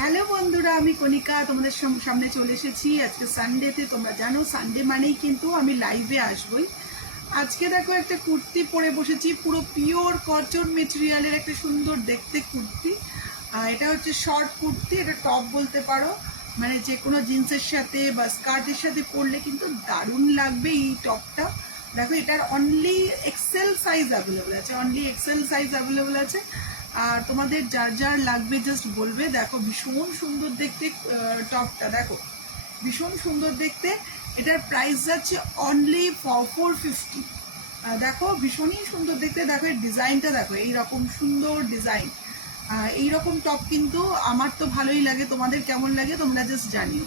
Hello বন্ধুরা, আমি কণিকা তোমাদের সামনে চলে এসেছি আজকে সানডেতে। তোমরা জানো সানডে মানেই কিন্তু আমি লাইভে আসবই। আজকে দেখো একটা কুর্তি পরে বসেছি, পুরো পিওর কটন মেটেরিয়ালের একটা সুন্দর দেখতে কুর্তি। এটা হচ্ছে শর্ট কুর্তি, এটা টপ বলতে পারো, মানে যে কোনো জিন্সের সাথে বা স্কার্টের সাথে পরলে কিন্তু দারুণ লাগবে এই টপটা। দেখো এটার অনলি এক্সেল সাইজ অ্যাভেলেবল আছে, অনলি এক্সেল সাইজ অ্যাভেলেবল আছে। আর তোমাদের যার যার লাগবে জাস্ট বলবে। দেখো ভীষণ সুন্দর দেখতে টপটা, দেখো ভীষণ সুন্দর দেখতে। এটার প্রাইস যাচ্ছে অনলি 450। দেখো ভীষণই সুন্দর দেখতে। দেখো এর ডিজাইনটা দেখো, এইরকম সুন্দর ডিজাইন। এইরকম টপ কিন্তু আমার তো ভালোই লাগে, তোমাদের কেমন লাগে তোমরা জাস্ট জানিও।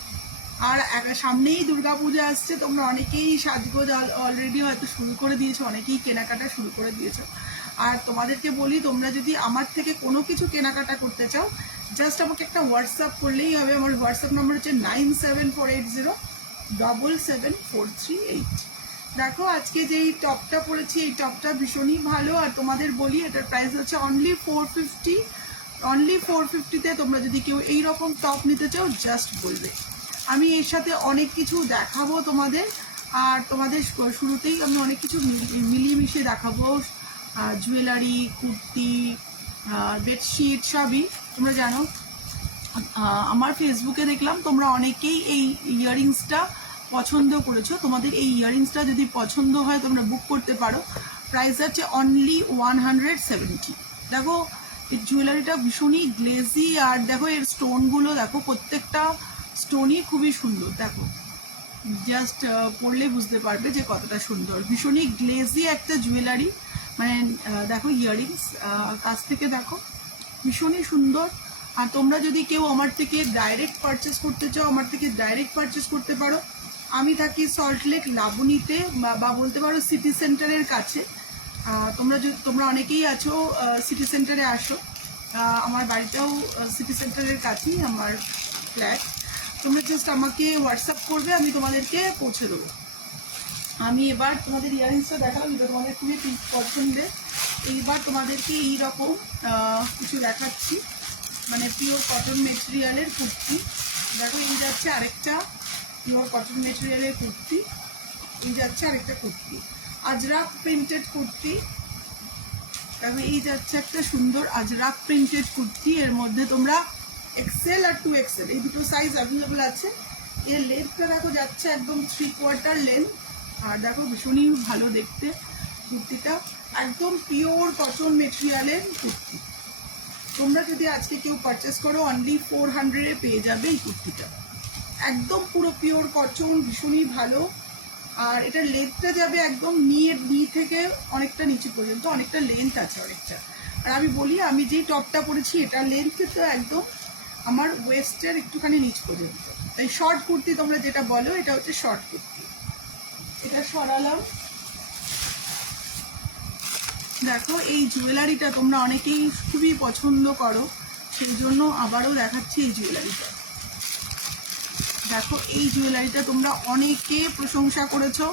আর সামনেই দুর্গাপূজা আসছে, তোমরা অনেকেই সাজগোজ অলরেডি হয়তো শুরু করে দিয়েছো, অনেকেই কেনাকাটা শুরু করে দিয়েছো। আর তোমাদেরকে বলি, তোমরা যদি আমার থেকে কোনো কিছু কেনাকাটা করতে চাও, জাস্ট আমাকে একটা হোয়াটসঅ্যাপ করলেই হবে। আমার হোয়াটসঅ্যাপ নম্বর হচ্ছে 9748077438। দেখো আজকে যেই টপটা পরেছি, এই টপটা ভীষণই ভালো। আর তোমাদের বলি এটার প্রাইস হচ্ছে অনলি 450। অনলি 450-তে তোমরা যদি কেউ এইরকম টপ নিতে চাও জাস্ট বলবে। আমি এর সাথে অনেক কিছু দেখাবো তোমাদের। আর তোমাদের শুরুতেই আমি অনেক কিছু মিলিয়ে মিশিয়ে দেখাবো, জুয়েলারি, কুর্তি, বেডশিট সবই। তোমরা জানো আমার ফেসবুকে দেখলাম তোমরা অনেকেই এই ইয়াররিংসটা পছন্দ করেছো। তোমাদের এই ইয়াররিংসটা যদি পছন্দ হয় তোমরা বুক করতে পারো। প্রাইস আছে অনলি 170। দেখো এই জুয়েলারিটা ভীষণই গ্লেজি। আর দেখো এর স্টোনগুলো দেখো, প্রত্যেকটা স্টোনই খুবই সুন্দর। দেখো জাস্ট পড়লে বুঝতে পারবে যে কতটা সুন্দর। ভীষণই গ্লেজি একটা জুয়েলারি, মানে দেখো ইয়াররিংস কাছ থেকে দেখো ভীষণই সুন্দর। আর তোমরা যদি কেউ আমার থেকে ডাইরেক্ট পারচেস করতে চাও, আমার থেকে ডাইরেক্ট পারচেস করতে পারো। আমি থাকি সল্টলেক লাবণীতে, বা বলতে পারো সিটি সেন্টারের কাছে। তোমরা অনেকেই আছো সিটি সেন্টারে আসো। আমার বাড়িটাও সিটি সেন্টারের কাছেই আমার ফ্ল্যাট। তোমরা জাস্ট আমাকে হোয়াটসঅ্যাপ করবে, আমি তোমাদেরকে পৌঁছে দেবো। আমি এবার তোমাদের ইয়াররিংসটা দেখালাম, এটা তোমাদের খুবই পছন্দের। এইবার তোমাদেরকে এইরকম কিছু দেখাচ্ছি, মানে পিওর কটন মেটেরিয়ালের কুর্তি। দেখো এই যাচ্ছে আরেকটা পিওর কটন মেটেরিয়ালের কুর্তি, এই যাচ্ছে আরেকটা কুর্তি আজরাক প্রিন্টেড কুর্তি। দেখো এই যাচ্ছে একটা সুন্দর আজরাক প্রিন্টেড কুর্তি। এর মধ্যে তোমরা এক্সেল আর 2XL এই দুটো সাইজ অ্যাভেলেবল আছে। এর লেন্থটা দেখো যাচ্ছে একদম 3/4 লেন্থ। আর দেখো ভীষণই ভালো দেখতে কুর্তিটা, একদম পিওর কটন মেটেরিয়ালের কুর্তি। তোমরা যদি আজকে কেউ পারচেস করো অনলি 400-এ পেয়ে যাবে এই কুর্তিটা। একদম পুরো পিওর কটন, ভীষণই ভালো। আর এটার লেন্থটা যাবে একদম নি থেকে অনেকটা নিচে পর্যন্ত, অনেকটা লেন্থ আছে অনেকটা। আর আমি বলি, আমি যেই টপটা পরেছি এটার লেন্থ কিন্তু একদম আমার ওয়েস্টের একটুখানি নিচ পর্যন্ত। তাই শর্ট কুর্তি তোমরা যেটা বলো, এটা হচ্ছে শর্ট কুর্তি। এটা সরালাম। দেখো এই জুয়েলারিটা তোমরা অনেকেই খুবই পছন্দ করো, সেই জন্য আবারও দেখাচ্ছি এই জুয়েলারিটা। দেখো এই জুয়েলারিটা তোমরা অনেকে প্রশংসা করেছো,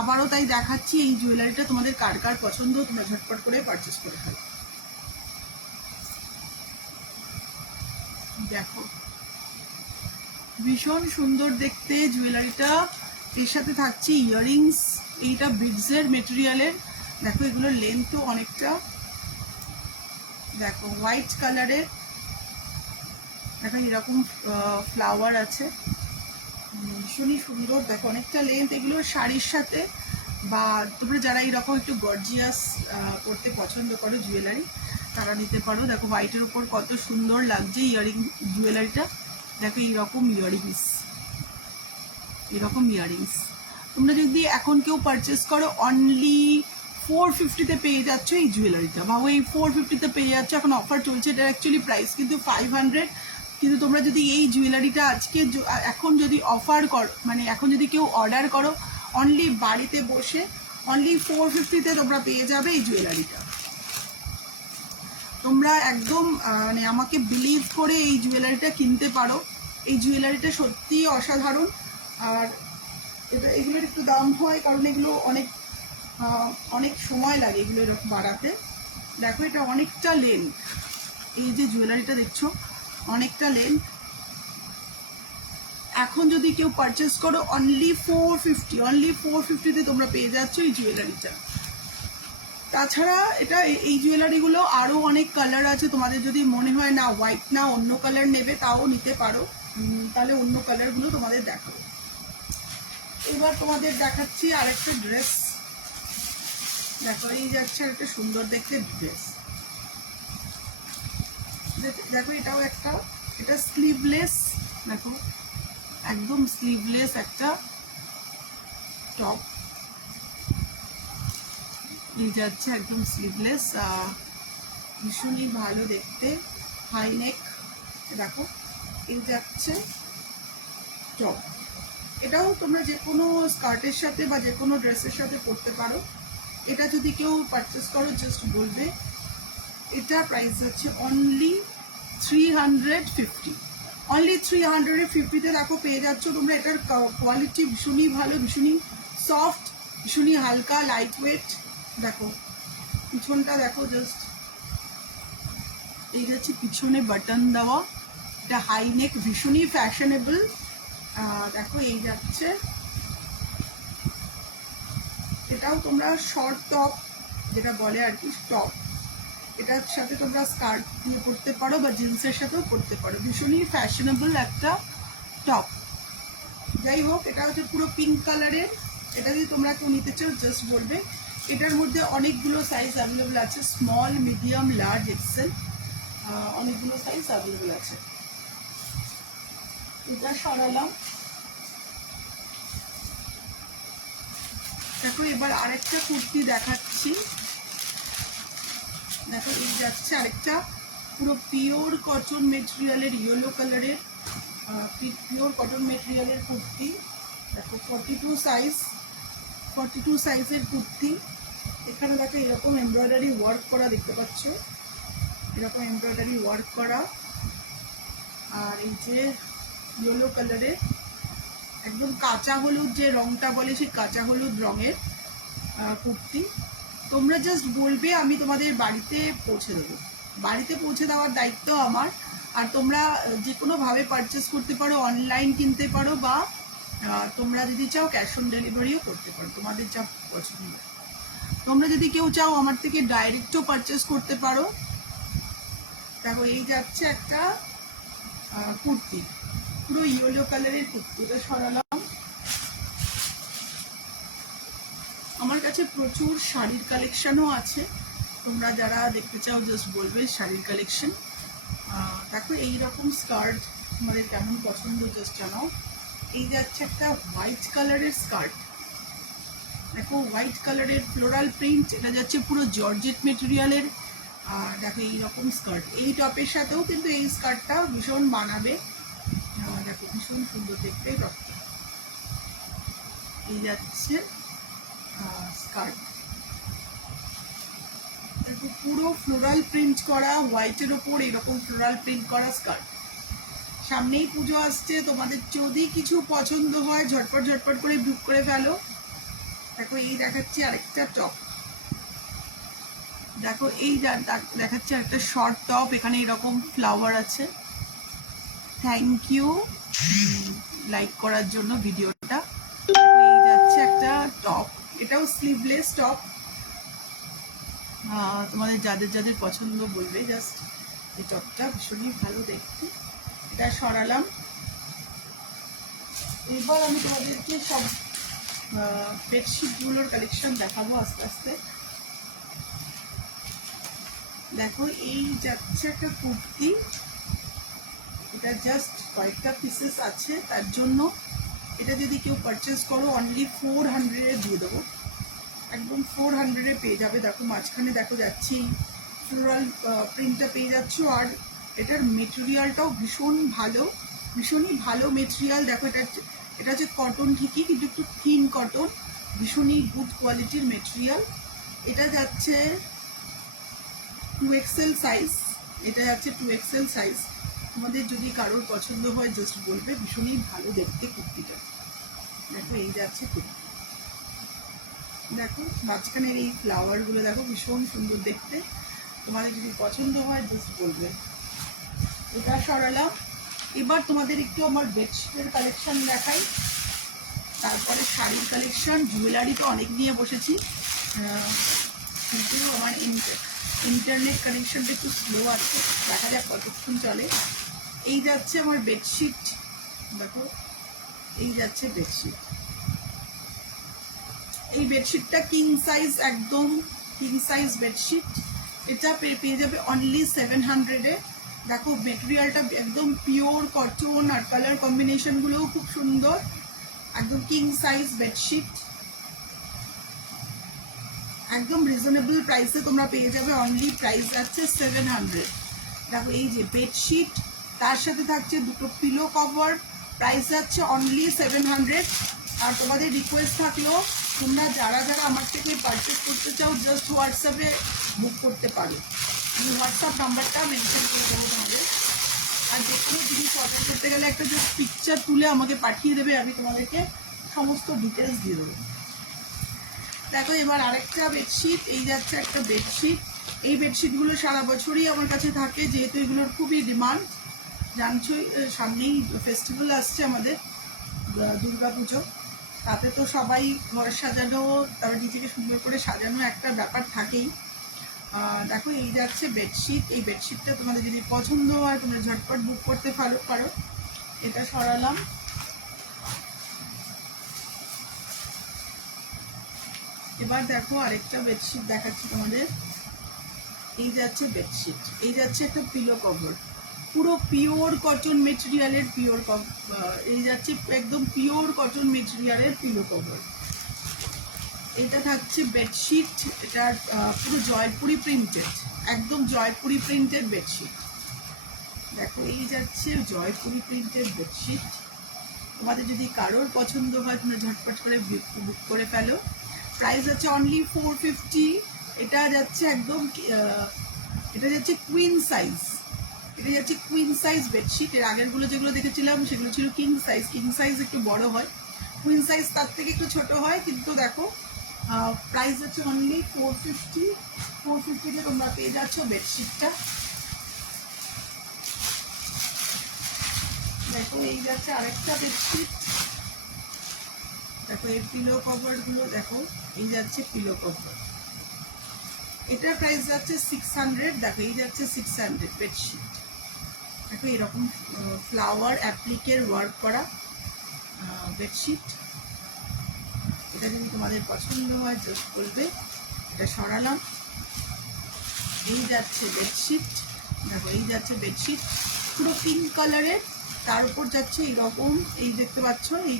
আবারও তাই দেখাচ্ছি। এই জুয়েলারিটা তোমাদের কার কার পছন্দ, তোমরা ঝটপট করে পারচেস করে ফেলো। দেখো ভীষণ সুন্দর দেখতে জুয়েলারিটা। এর সাথে থাকছে ইয়াররিংস, এইটা বিডসের মেটেরিয়ালের। দেখো এগুলোর লেন্থও অনেকটা, দেখো হোয়াইট কালারের। দেখো এরকম ফ্লাওয়ার আছে, ভীষণই সুন্দর। দেখো অনেকটা লেন্থ। এগুলো শাড়ির সাথে, বা তোমরা যারা এইরকম একটু গর্জিয়াস করতে পছন্দ করো জুয়েলারি, তারা নিতে পারো। দেখো হোয়াইটের উপর কত সুন্দর লাগছে ইয়াররিং জুয়েলারিটা। দেখো এইরকম ইয়াররিংস, এরকম ইয়াররিংস তোমরা যদি এখন কেউ পারচেস করো অনলি 450-তে পেয়ে যাচ্ছ এই জুয়েলারিটা। ভাবো এই 450-তে পেয়ে যাচ্ছ, এখন অফার চলছে। এটার অ্যাকচুয়ালি প্রাইস কিন্তু 500, কিন্তু তোমরা যদি এই জুয়েলারিটা আজকে এখন যদি অফার করো, মানে এখন যদি কেউ অর্ডার করো, অনলি বাড়িতে বসে অনলি 450-তে তোমরা পেয়ে যাবে এই জুয়েলারিটা। তোমরা একদম মানে আমাকে বিলিভ করে এই জুয়েলারিটা কিনতে পারো। এই জুয়েলারিটা সত্যিই অসাধারণ। আর এগুলোর একটু দাম হয়, কারণ এগুলো অনেক সময় লাগে এগুলো এরকম বাড়াতে। দেখো এটা অনেকটা লেন্থ। এই যে জুয়েলারিটা দেখছো অনেকটা লেন্থ। এখন যদি কেউ পারচেস করো অনলি 450 তোমরা পেয়ে যাচ্ছ এই জুয়েলারিটা। তাছাড়া এটা এই জুয়েলারিগুলো আরও অনেক কালার আছে, তোমাদের যদি মনে হয় না হোয়াইট না অন্য কালার নেবে তাও নিতে পারো, তাহলে অন্য কালারগুলো তোমাদের দেখাবো। এবার তোমাদের দেখাচ্ছি আরেকটা ড্রেস। দেখো এই যাচ্ছে একটা সুন্দর দেখতে ড্রেস। দেখো এটাও একটা, এটা স্লিভলেস, দেখো একদম স্লিভলেস একটা টপ। এই যাচ্ছে একদম স্লিভলেস, ভীষণই ভালো দেখতে, হাই নেক। দেখো এই যাচ্ছে টপ। এটাও তোমরা যে কোনো স্কার্টের সাথে বা যে কোনো ড্রেসের সাথে পরতে পারো। এটা যদি কেউ পারচেস করো জাস্ট বলবে। এটা প্রাইস হচ্ছে অনলি 350, অনলি 350-তে দেখো পেয়ে যাচ্ছ তোমরা। এটার কোয়ালিটি ভীষণই ভালো, ভীষণই সফট, ভীষণই হালকা, লাইট ওয়েট। দেখো পিছনটা দেখো জাস্ট, এই যাচ্ছে পিছনে বাটন দেওয়া, এটা হাই নেক, ভীষণই ফ্যাশনেবল। দেখো এই যাচ্ছে, এটাও তোমরা শর্ট টপ যেটা বলে আর কি, টপ। এটার সাথে তোমরা স্কার্ট দিয়ে পরতে পারো বা জিন্সের সাথেও পরতে পারো, ভীষণই ফ্যাশনেবল একটা টপ। যাই হোক, এটা হচ্ছে পুরো পিঙ্ক কালারের। এটা যদি তোমরা কেউ নিতে চাও জাস্ট বলবে। এটার মধ্যে অনেকগুলো সাইজ অ্যাভেলেবল আছে, স্মল, মিডিয়াম, লার্জ, এক্সেল, অনেকগুলো সাইজ অ্যাভেলেবল আছে। এটা সরালাম। দেখো এবার আরেকটা কুর্তি দেখাচ্ছি। দেখো এই যাচ্ছে আরেকটা পুরো পিওর কটন মেটেরিয়ালের, ইয়েলো কালারের পিওর কটন মেটেরিয়ালের কুর্তি। দেখো 42 সাইজের কুর্তি। এখানে দেখো এরকম এমব্রয়ডারি ওয়ার্ক করা দেখতে পাচ্ছ, এরকম এমব্রয়ডারি ওয়ার্ক করা। আর এই যে ইয়েলো কালারের একদম কাঁচা হলুদ যে রংটা বলে, সেই কাঁচা হলুদ রঙের কুর্তি। তোমরা জাস্ট বলবে, আমি তোমাদের বাড়িতে পৌঁছে দেবো। বাড়িতে পৌঁছে দেওয়ার দায়িত্ব আমার। আর তোমরা যে কোনোভাবে পারচেস করতে পারো, অনলাইন কিনতে পারো, বা তোমরা যদি চাও ক্যাশ অন ডেলিভারিও করতে পারো, তোমাদের যা পছন্দ। তোমরা যদি কেউ চাও আমার থেকে ডাইরেক্টও পারচেস করতে পারো। দেখো এই যাচ্ছে একটা কুর্তি, পুরো ইয়েলো কালারের কুর্তি। এটা সরালাম। আমার কাছে প্রচুর শাড়ির কালেকশনও আছে, তোমরা যারা দেখতে চাও জাস্ট বলবে শাড়ির কালেকশন। দেখো এইরকম স্কার্ট তোমাদের কেমন পছন্দ জাস্ট জানাও। এই যাচ্ছে একটা হোয়াইট কালারের স্কার্ট। দেখো হোয়াইট কালারের ফ্লোরাল প্রিন্ট, এটা যাচ্ছে পুরো জর্জেট মেটেরিয়ালের। আর দেখো এইরকম স্কার্ট, এই টপের সাথেও কিন্তু এই স্কার্টটা ভীষণ মানাবে। দেখো ভীষণ সুন্দর দেখতে টপটা। এই যাচ্ছে স্কার্ট, দেখো পুরো ফ্লোরাল প্রিন্ট করা, হোয়াইটের ওপর এরকম ফ্লোরাল প্রিন্ট করা স্কার্ট। সামনেই পুজো আসছে, তোমাদের যদি কিছু পছন্দ হয় ঝটপট ঝটপট করে বুক করে ফেলো। দেখো এই দেখাচ্ছি আরেকটা টপ। দেখো এই দেখাচ্ছে একটা শর্ট টপ, এখানে এরকম ফ্লাওয়ার আছে। থ্যাংক ইউ লাইক করার জন্য ভিডিওটা। এই যাচ্ছে একটা টপ, এটাও স্লিভলেস টপ। তোমাদের যাদের যাদের পছন্দ বলবে জাস্ট। এই টপটা ভীষণই ভালো দেখতে। এটা সরালাম। এবার আমি তোমাদেরকে সব বেডশিটগুলোর কালেকশন দেখাবো আস্তে আস্তে। দেখো এই যাচ্ছে একটা কুর্তি, এটা জাস্ট কয়েকটা পিসেস আছে, তার জন্য এটা যদি কেউ পারচেস করো অনলি 400-এ দিয়ে দেবো, একদম 400-এ পেয়ে যাবে। দেখো মাঝখানে দেখো যাচ্ছেই ফ্লোরাল প্রিন্টটা পেয়ে যাচ্ছ। আর এটার মেটেরিয়ালটাও ভীষণ ভালো, ভীষণই ভালো মেটেরিয়াল। দেখো এটা হচ্ছে কটন ঠিকই, কিন্তু একটু থিন কটন, ভীষণই গুড কোয়ালিটির মেটেরিয়াল। এটা যাচ্ছে 2XL সাইজ, এটা যাচ্ছে 2XL সাইজ। তোমাদের যদি কারোর পছন্দ হয় জাস্ট বলবে, ভীষণই ভালো দেখতে কুর্তিটা। দেখো এই যাচ্ছে কুর্তি, দেখো মাঝখানের এই ফ্লাওয়ারগুলো দেখো ভীষণ সুন্দর দেখতে। তোমাদের যদি পছন্দ হয় জাস্ট বলবে। এটা সরালাম। এবার তোমাদের একটু আমার বেডশিটের কালেকশন দেখাই, তারপরে শাড়ির কালেকশন। জুয়েলারি তো অনেক নিয়ে বসেছি, কিন্তু আমার ইন্টারনেট কানেকশনটা একটু স্লো আছে, দেখা যাক কতক্ষণ চলে। এই যাচ্ছে আমার বেডশিট, দেখো এই যাচ্ছে বেডশিট। এই বেডশিটটা কিং সাইজ, একদম কিং সাইজ বেডশিট। এটা পেয়ে যাবে অনলি 700-এ। দেখো মেটেরিয়ালটা একদম পিওর কটন, আর কালার কম্বিনেশনগুলোও খুব সুন্দর। একদম কিং সাইজ বেডশিট, একদম রিজনেবল প্রাইসে তোমরা পেয়ে যাবে। অনলি প্রাইস যাচ্ছে 700। দেখো এই যে বেডশিট, তার সাথে থাকছে দুটো পিলো কভার, প্রাইস যাচ্ছে অনলি 700। আর তোমাদের রিকোয়েস্ট থাকলো, তোমরা যারা যারা আমার থেকে পারচেস করতে চাও জাস্ট হোয়াটসঅ্যাপে বুক করতে পারো। আমি হোয়াটসঅ্যাপ নাম্বারটা মেনশন করে দেবো তোমাদের। আর যে কোনো জিনিস অর্ডার করতে গেলে একটা জাস্ট পিকচার তুলে আমাকে পাঠিয়ে দেবে, আমি তোমাদেরকে সমস্ত ডিটেলস দিয়ে দেবো। দেখো এবার আরেকটা বেডশিট, এই যাচ্ছে একটা বেডশিট। এই বেডশিটগুলো সারা বছরই আমার কাছে থাকে, যেহেতু এগুলোর খুবই ডিমান্ড। জানছোই সামনেই ফেস্টিভ্যাল আসছে আমাদের, দুর্গা পুজো, তাতে তো সবাই ঘর সাজানো, তারপর নিজেকে সুন্দর করে সাজানো একটা ব্যাপার থাকেই। দেখো এই যাচ্ছে বেডশিট। এই বেডশিটটা তোমাদের যদি পছন্দ হয় তোমরা ঝটপট বুক করতে পারো। এটা সরালাম। এবার দেখো আরেকটা বেডশিট দেখাচ্ছি তোমাদের। এই যাচ্ছে বেডশিট, এই যাচ্ছে একটা পিলো কভার, পুরো পিওর কটন মেটেরিয়ালের পিওর কভার। এই যাচ্ছে একদম পিওর কটন মেটেরিয়ালের পিলো কভার। এটা থাকছে বেডশিট, এটা পুরো জয়পুরি প্রিন্টেড, একদম জয়পুরি প্রিন্টেড বেডশিট। দেখো এই যাচ্ছে জয়পুরি প্রিন্টেড বেডশিট। তোমাদের যদি কারোর পছন্দ হয় তোমরা ঝটপট করে বুক করে ফেলো। প্রাইস আছে অনলি 450। এটা যাচ্ছে একদম, এটা যাচ্ছে কুইন সাইজ, এটা যাচ্ছে কুইন সাইজ বেডশিট। এর আগেরগুলো যেগুলো দেখেছিলাম সেগুলো ছিল কিং সাইজ। কিং সাইজ একটু বড় হয়, কুইন সাইজ তার থেকে একটু ছোট হয়। কিন্তু দেখো প্রাইস আছে অনলি 450। 450-তে তোমরা পেয়ে যাচ্ছ বেডশিটটা। দেখো এই যাচ্ছে আরেকটা বেডশিট। দেখো এই পিলো কভারগুলো, দেখো এই যাচ্ছে পিলো কভার। এটার প্রাইস যাচ্ছে 600। দেখো এই যাচ্ছে 600 বেডশিট। দেখো এরকম ফ্লাওয়ার অ্যাপ্লিকের ওয়ার্ক করা বেডশিট। এটা যদি তোমাদের পছন্দ হয় জাস্ট বলবে। এটা সরালাম। এই যাচ্ছে বেডশিট। দেখো এই যাচ্ছে বেডশিট, পুরো পিঙ্ক কালারের, তার উপর যাচ্ছে এরকম, এই দেখতে পাচ্ছ এই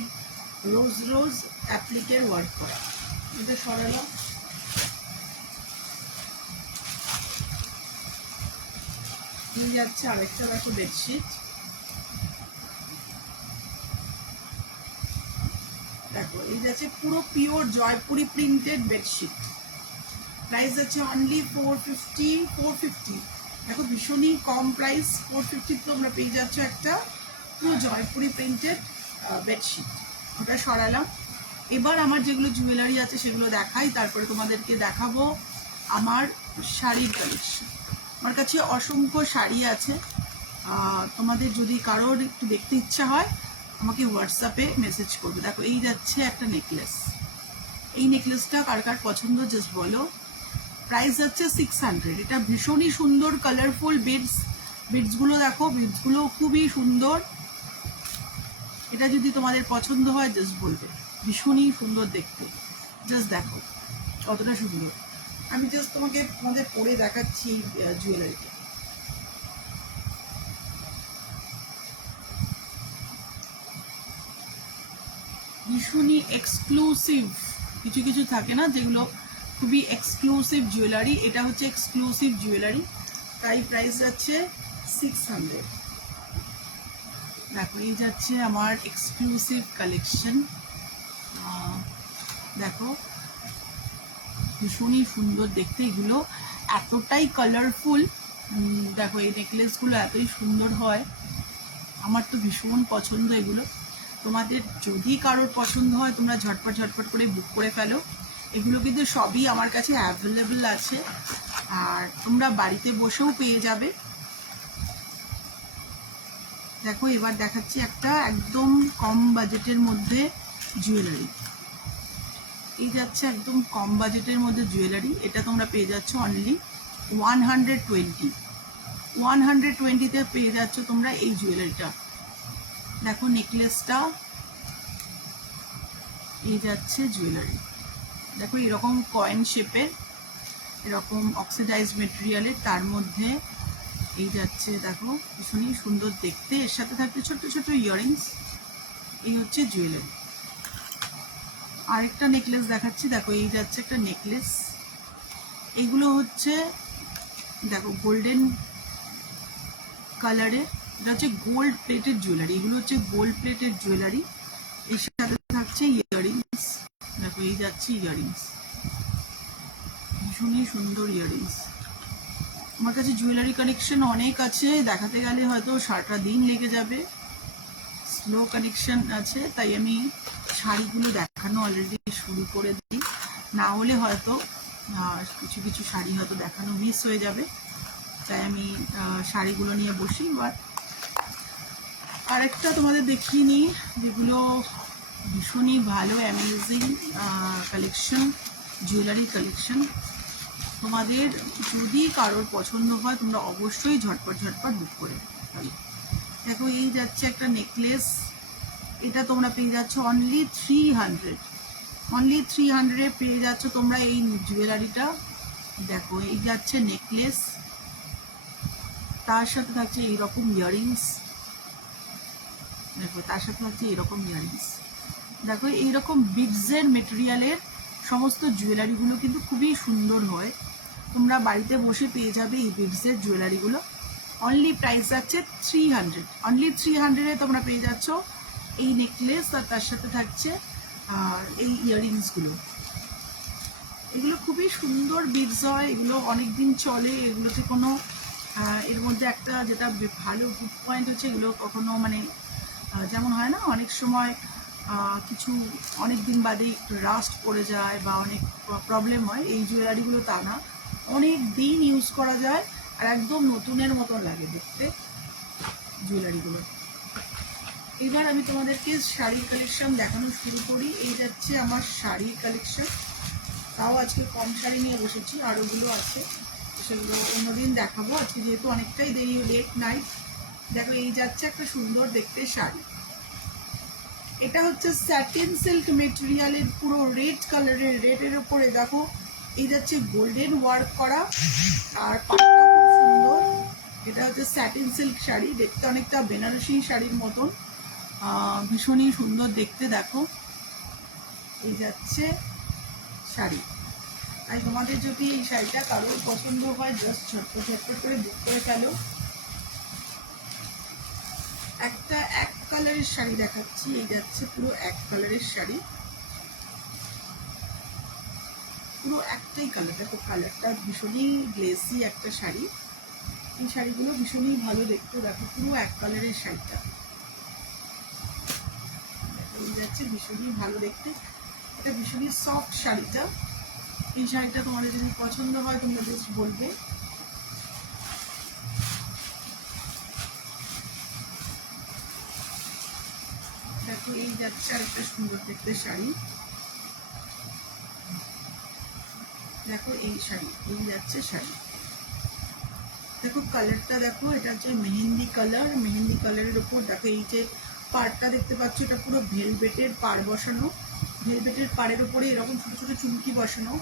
রোজ রোজ অ্যাপ্লিকের ওয়ার্ক করা। এটা সরালাম। এই যাচ্ছে আরেকটা দেখো বেডশিট। দেখো এই যাচ্ছে পুরো pure Jaipuri printed bedsheet. Price আছে অনলি 450। 450 দেখো ভীষণই কম প্রাইস। 450 তো আমরা পেয়ে যাচ্ছ একটা পুরো জয়পুরি প্রিন্টেড বেডশিট। ওটা সরালাম। এবার আমার যেগুলো জুয়েলারি আছে সেগুলো দেখাই, তারপরে তোমাদেরকে দেখাবো আমার শাড়ির কালেকশন। আমার কাছে অসংখ্য শাড়ি আছে, তোমাদের যদি কারোর একটু দেখতে ইচ্ছা হয় আমাকে হোয়াটসঅ্যাপে মেসেজ করবে। দেখো এই যাচ্ছে একটা নেকলেস, এই নেকলেসটা কার কার পছন্দ জাস্ট বলো। প্রাইস যাচ্ছে 600। এটা ভীষণই সুন্দর কালারফুল বিডসগুলো দেখো, বিডসগুলো খুবই সুন্দর। এটা যদি তোমাদের পছন্দ হয় জাস্ট বলবে, ভীষণই সুন্দর দেখতে। জাস্ট দেখো কতটা সুন্দর। আমি জাস্ট তোমাদের পরে দেখাচ্ছি এই জুয়েলারিটা। ভীষণই এক্সক্লুসিভ, কিছু কিছু থাকে না যেগুলো খুবই এক্সক্লুসিভ জুয়েলারি, এটা হচ্ছে এক্সক্লুসিভ জুয়েলারি, তাই প্রাইস যাচ্ছে 600। দেখো এই যাচ্ছে আমার এক্সক্লুসিভ কালেকশন। দেখো ভীষণই সুন্দর দেখতে, এগুলো এতটাই কালারফুল। দেখো এই নেকলেসগুলো এতই সুন্দর হয়, আমার তো ভীষণ পছন্দ এগুলো। তোমাদের যদি কারোর পছন্দ হয় তোমরা ঝটপট ঝটপট করে বুক করে ফেলো। এগুলো কিন্তু সবই আমার কাছে অ্যাভেলেবেল আছে, আর তোমরা বাড়িতে বসেও পেয়ে যাবে। দেখো এবার দেখাচ্ছি একটা একদম কম বাজেটের মধ্যে জুয়েলারি। এই যাচ্ছে একদম কম বাজেটের মধ্যে জুয়েলারি, এটা তোমরা পেয়ে যাচ্ছ অনলি 120। 120-তে পেয়ে যাচ্ছ তোমরা এই জুয়েলারিটা। দেখো নেকলেসটা, এই যাচ্ছে জুয়েলারি। দেখো এরকম কয়েন শেপের, এরকম অক্সিডাইজ মেটেরিয়ালের, তার মধ্যে এই যাচ্ছে দেখো ভীষণই সুন্দর দেখতে। এর সাথে থাকছে ছোট ছোট ইয়াররিংস। এই হচ্ছে জুয়েলারি। আরেকটা নেকলেস দেখাচ্ছি, দেখো এই যাচ্ছে একটা নেকলেস। এগুলো হচ্ছে দেখো গোল্ডেন কালারের, এটা হচ্ছে গোল্ড প্লেটেড জুয়েলারি। এগুলো হচ্ছে গোল্ড প্লেটেড জুয়েলারি। এর সাথে থাকছে ইয়াররিংস। দেখো এই যাচ্ছে ইয়াররিংস, ভীষণই সুন্দর ইয়াররিংস। আমার কাছে জুয়েলারি কালেকশন অনেক আছে, দেখাতে গেলে হয়তো সারাটা দিন লেগে যাবে। স্লো কালেকশন আছে, তাই আমি শাড়িগুলো দেখানো অলরেডি শুরু করে দিই, না হলে হয়তো কিছু কিছু শাড়ি হয়তো দেখানো মিস হয়ে যাবে। তাই আমি শাড়িগুলো নিয়ে বসি। বাট আরেকটা তোমাদের দেখিয়ে নিই, যেগুলো ভীষণই ভালো অ্যামেজিং কালেকশন, জুয়েলারি কালেকশন। তোমাদের যদি কারোর পছন্দ হয় তোমরা অবশ্যই ঝটপট ঝটপট বুক করে ফেলো। দেখো এই যাচ্ছে একটা নেকলেস, এটা তোমরা পেয়ে যাচ্ছ অনলি 300। অনলি 300-এ পেয়ে যাচ্ছ তোমরা এই জুয়েলারিটা। দেখো এই যাচ্ছে নেকলেস, তার সাথে থাকছে এইরকম ইয়াররিংস। দেখো তার সাথে থাকছে এরকম ইয়াররিংস। দেখো এইরকম বিডসের মেটেরিয়ালের সমস্ত জুয়েলারিগুলো কিন্তু খুবই সুন্দর হয়। তোমরা বাড়িতে বসে পেয়ে যাবে এই বিডসের জুয়েলারিগুলো। অনলি প্রাইস যাচ্ছে 300। অনলি 300-এ তোমরা পেয়ে যাচ্ছ এই নেকলেস, আর তার সাথে থাকছে এই ইয়াররিংসগুলো। এগুলো খুবই সুন্দর বিডস হয়, এগুলো অনেক দিন চলে। এগুলোতে কোনো এর মধ্যে একটা যেটা ভালো গুড পয়েন্ট হচ্ছে, এগুলো কখনো মানে যেমন হয় না অনেক সময় কিছু অনেক দিন বাদে একটু রাস্ট পড়ে যায় বা অনেক প্রবলেম হয়, এই জুয়েলারিগুলো তা না, অনেক দিন ইউজ করা যায় আর একদম নতুনের মতন লাগে দেখতে জুয়েলারিগুলো। এবার আমি তোমাদেরকে শাড়ির কালেকশন দেখানো শুরু করি। এই যাচ্ছে আমার শাড়ির কালেকশন, তাও আজকে কম শাড়ি নিয়ে বসেছি, আর ওগুলো আছে সেগুলো অন্যদিন দেখাবো। আজকে যেহেতু অনেকটাই দেরি, লেট নাইট। দেখো এই যাচ্ছে একটা সুন্দর দেখতে শাড়ি, এটা হচ্ছে স্যাটিন সিল্ক মেটেরিয়ালের, পুরো রেড কালারের, রেডের ওপরে দেখো এই যাচ্ছে গোল্ডেন ওয়ার্ক করা, আর পাটটা খুব সুন্দর। এটা হচ্ছে স্যাটিন সিল্ক শাড়ি, দেখতে অনেকটা বেনারসি শাড়ির মতন, ভীষণই সুন্দর দেখতে। দেখো এই যাচ্ছে শাড়ি। তাই তোমাদের যদি এই শাড়িটা কারোর পছন্দ হয় জাস্ট ঝটপট ঝটপট করে বুক করে ফেলো। একটা এক কালারের শাড়ি দেখাচ্ছি, এই যাচ্ছে পুরো এক কালারের শাড়ি, পুরো একটাই কালার। দেখো কালারটা ভীষণই গ্লেসি একটা শাড়ি, এই শাড়িগুলো ভীষণই ভালো দেখতে। দেখো পুরো এক কালারের শাড়িটা, এই যাচ্ছে ভীষণই ভালো দেখতে। এটা ভীষণই সফট শাড়িটা। এই শাড়িটা তোমাদের যদি পছন্দ হয় তোমরা জাস্ট বলবে। দেখো এই যাচ্ছে আরেকটা সুন্দর দেখতে শাড়ি, দেখো এই শাড়ি, এই যাচ্ছে শাড়ি। দেখো কালারটা দেখো, এটা হচ্ছে মেহেন্দি কালার, মেহেন্দি কালারের উপর দেখো এই যে পাড়টা দেখতে পাচ্ছ, এটা পুরো ভেলভেটের পাড় বসানো, ভেলভেটের পাড়ের উপরে এরকম ছোট ছোট চুমকি বসানো,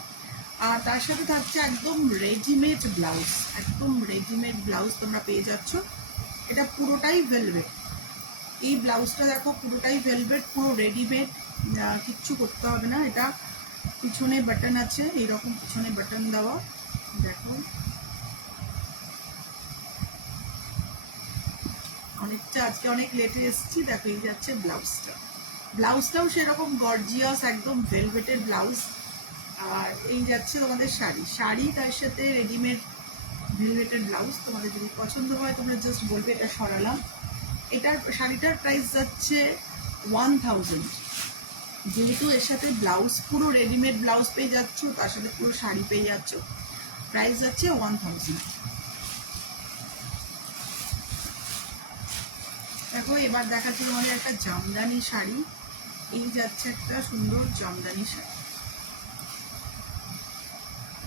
আর তার সাথে থাকছে একদম রেডিমেড ব্লাউজ। একদম রেডিমেড ব্লাউজ তোমরা পেয়ে যাচ্ছ, এটা পুরোটাই ভেলভেট। এই ব্লাউজটা দেখো পুরোটাই ভেলভেট, পুরো রেডিমেড, কিচ্ছু করতে হবে না। এটা পিছনে বাটন আছে, এইরকম পিছনে বাটন দেওয়া। দেখো অনেকটা আজকে অনেক লেটে এসেছি। দেখো এই যাচ্ছে ব্লাউজটা, ব্লাউজটাও সেরকম গর্জিয়াস একদম ভেলভেটের ব্লাউজ। আর এই যাচ্ছে তোমাদের শাড়ি, শাড়ি তার সাথে রেডিমেড ভেলভেটের ব্লাউজ। তোমাদের যদি পছন্দ হয় তোমরা জাস্ট বলবে। এটা সরালাম, এটার শাড়িটার প্রাইস যাচ্ছে 1000। যেহেতু এর সাথে ব্লাউজ পুরো রেডিমেড ব্লাউজ পেয়ে যাচ্ছ, তার সাথে পুরো শাড়ি পেয়ে যাচ্ছ, প্রাইস যাচ্ছে 1000। দেখো এবার দেখাচ্ছি তোমাদের একটা জামদানি শাড়ি। এই যাচ্ছে একটা সুন্দর জামদানি শাড়ি,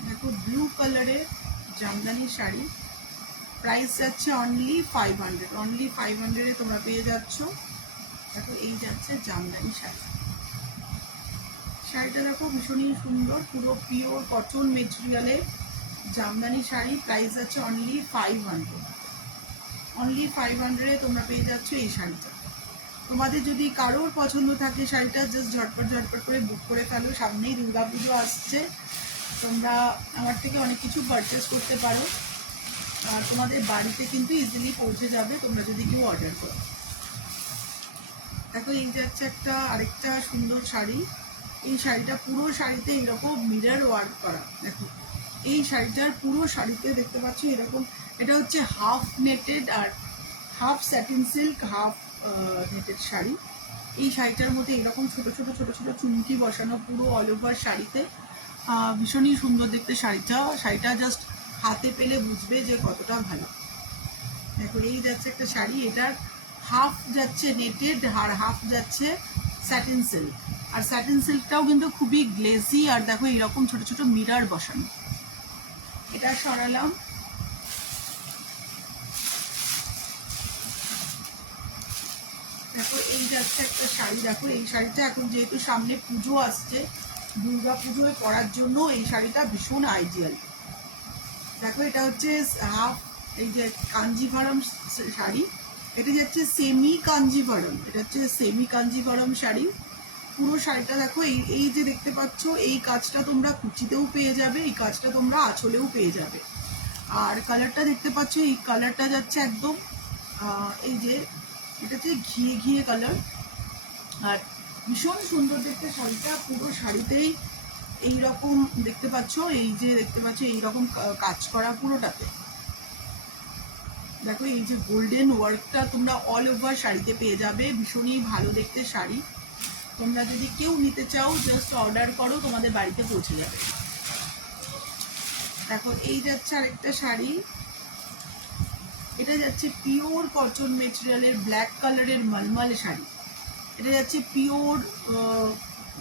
দেখো ব্লু কালারের জামদানি শাড়ি। প্রাইস যাচ্ছে অনলি 500, অনলি 500-এ তোমরা পেয়ে যাচ্ছ। দেখো এই যাচ্ছে জামদানি শাড়ি। শাড়িটা দেখো ভীষণই সুন্দর, পুরো পিওর কটন মেটেরিয়ালের জামদানি শাড়ি। প্রাইস আছে অনলি 500, অনলি 500-এ তোমরা পেয়ে যাচ্ছ এই শাড়িটা। তোমাদের যদি কারোর পছন্দ থাকে শাড়িটা, জাস্ট ঝটপট ঝটপট করে বুক করে ফেলো। সামনেই দুর্গাপুজো আসছে, তোমরা আমার থেকে অনেক কিছু পারচেস করতে পারো, আর তোমাদের বাড়িতে কিন্তু ইজিলি পৌঁছে যাবে তোমরা যদি কেউ অর্ডার করো। দেখো এই যাচ্ছে একটা আরেকটা সুন্দর শাড়ি। এই শাড়িটা পুরো শাড়িতে এরকম মিরর ওয়ার্ক করা। দেখো এই শাড়িটার পুরো শাড়িতে দেখতে পাচ্ছ এরকম, এটা হচ্ছে হাফ নেটেড আর half satin silk, half netted sari. এই শাড়িটার মধ্যে এরকম ছোট ছোট ছোট ছোট চুমকি বসানো পুরো অল ওভার শাড়িতে। ভীষণই সুন্দর দেখতে শাড়িটা জাস্ট হাতে পেলে বুঝবে যে কতটা ভালো। দেখো এই যাচ্ছে একটা শাড়ি, এটার হাফ যাচ্ছে নেটেড আর হাফ যাচ্ছে স্যাটিন সিল্ক। আর স্যাটিন সিল্কটাও কিন্তু খুবই গ্লেজি, আর দেখো এরকম ছোট ছোট মিরর বসানো। এটা সরালাম। দেখো এই যাচ্ছে একটা শাড়ি। দেখো এই শাড়িটা এখন যেহেতু সামনে পুজো আসছে, দুর্গা পুজোয় পরার জন্য এই শাড়িটা ভীষণ আইডিয়াল। দেখো এটা হচ্ছে হাফ, এই যে কাঞ্জিভারম শাড়ি, এটা যাচ্ছে সেমি কাঞ্জিভারম, এটা হচ্ছে সেমি কাঞ্জিভারম শাড়ি। পুরো শাড়িটা দেখো এই যে দেখতে পাচ্ছ এই কাজটা তোমরা কুচিতেও পেয়ে যাবে, এই কাজটা তোমরা আঁচলেও পেয়ে যাবে। আর কালারটা দেখতে পাচ্ছ, এই কালারটা যাচ্ছে একদম এই যে এটা হচ্ছে ঘিয়ে ঘিয়ে কালার, আর ভীষণ সুন্দর দেখতে শাড়িটা। পুরো শাড়িতেই এইরকম দেখতে পাচ্ছ, এই যে দেখতে পাচ্ছ এইরকম কাজ করা পুরোটাতে। দেখো এই যে গোল্ডেন ওয়ার্কটা তোমরা অল ওভার শাড়িতে পেয়ে যাবে। ভীষণই ভালো দেখতে শাড়ি। তোমরা যদি কেউ নিতে চাও জাস্ট অর্ডার করো, তোমাদের বাড়িতে পৌঁছে যাবে। দেখো এই যাচ্ছে আরেকটা শাড়ি, এটা যাচ্ছে পিওর কটন মেটেরিয়ালের ব্ল্যাক কালারের মলমল শাড়ি। এটা যাচ্ছে পিওর,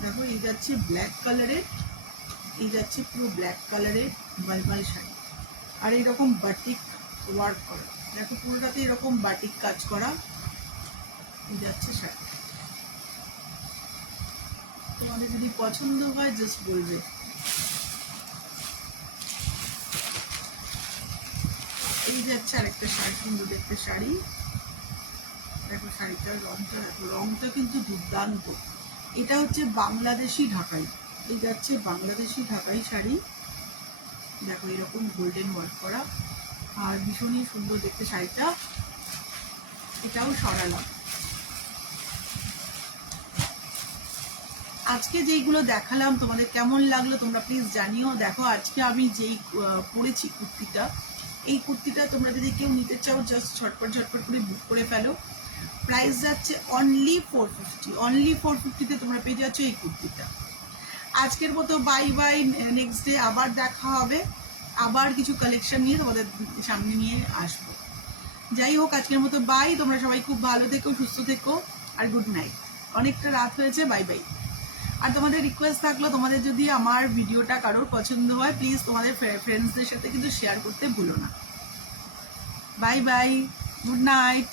দেখো এই যাচ্ছে ব্ল্যাক কালারের, এই যাচ্ছে পুরো ব্ল্যাক কালারের মলমল শাড়ি। আর এরকম বাটিক ওয়ার্ক করা, দেখো পুরোটাতে এরকম বাটিক কাজ করা। এই যাচ্ছে শাড়ি, তোমাদের যদি পছন্দ হয় জাস্ট বলবে। এই যাচ্ছে আরেকটা শাড়ি, সুন্দর দেখতে শাড়ি। দেখো শাড়িটার রংটা, দেখো রংটা কিন্তু দুর্দান্ত। এটা হচ্ছে বাংলাদেশি ঢাকাই, এই যাচ্ছে বাংলাদেশি ঢাকাই শাড়ি। দেখো এরকম গোল্ডেন ওয়ার্ক করা, আর ভীষণই সুন্দর দেখতে শাড়িটা। এটাও সরালাম। আজকে যেইগুলো দেখালাম তোমাদের কেমন লাগলো তোমরা প্লিজ জানিও। দেখো আজকে আমি যেই পরেছি কুর্তিটা, এই কুর্তিটা তোমরা যদি কেউ নিতে চাও জাস্ট ঝটপট ঝটপট করে বুক করে ফেলো। প্রাইস যাচ্ছে অনলি 450, অনলি 450-তে তোমরা পেয়ে যাচ্ছ এই কুর্তিটা। আজকের মতো বাই বাই, নেক্সট ডে আবার দেখা হবে, আবার কিছু কালেকশন নিয়ে তোমাদের সামনে নিয়ে আসবো। যাই হোক আজকের মতো বাই, তোমরা সবাই খুব ভালো থেকো, সুস্থ থেকো, আর গুড নাইট। অনেকটা রাত হয়েছে, বাই বাই। আর তোমাদের রিকোয়েস্ট থাকলো, তোমাদের যদি আমার ভিডিওটা কারোর পছন্দ হয় প্লিজ তোমাদের ফ্রেন্ডসদের সাথে কিন্তু শেয়ার করতে ভুলো না। Bye bye, good night.